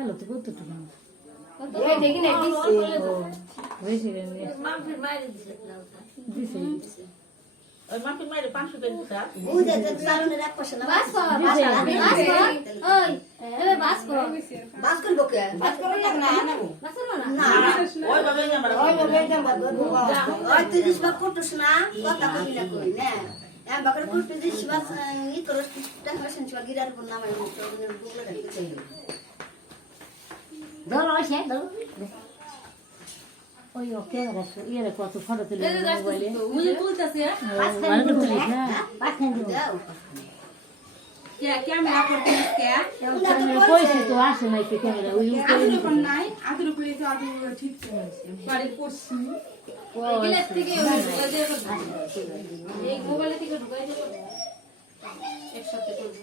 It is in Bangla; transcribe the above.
এলো তো কতটুকু এই দেখি না হয়েছে মাফির মাইরে দিছে দিছে ওই মাফির মাইরে 500 টাকা দিছে বুঝে যে চালনের এক পয়সা না বাস কর বাস কর ওই এ বাস কর বাস করব কে বাস করব না না বাস কর না না ওইভাবেই আমরা ওই বাবা ওই 30 ভাগ করতেছ না কথা কই না কই না এম বাকর করতে 30 ভাগ ই করস টাকা সেন্ট গিরার বল না আমি তো বুগলা রাখতে ধরো আসে ধরো ওই ওকে রাখো ইয়ে কত ফটো তুলে মোবাইলে মুঝে তুলতাছে মানে তো তুলিস না পাঁচ খান দাও কে ক্যামেরা করতে কে পয়সা তো আসে নাই কি ক্যামেরা ওই আদুর উপর নাই আদুর উপরে তো আদুর ঠিক আছে বাড়ি করছি গিলাস থেকে ঢুকাই দিয়ে এই মোবাইল থেকে ঢুকাই দিয়ে একসাথে করব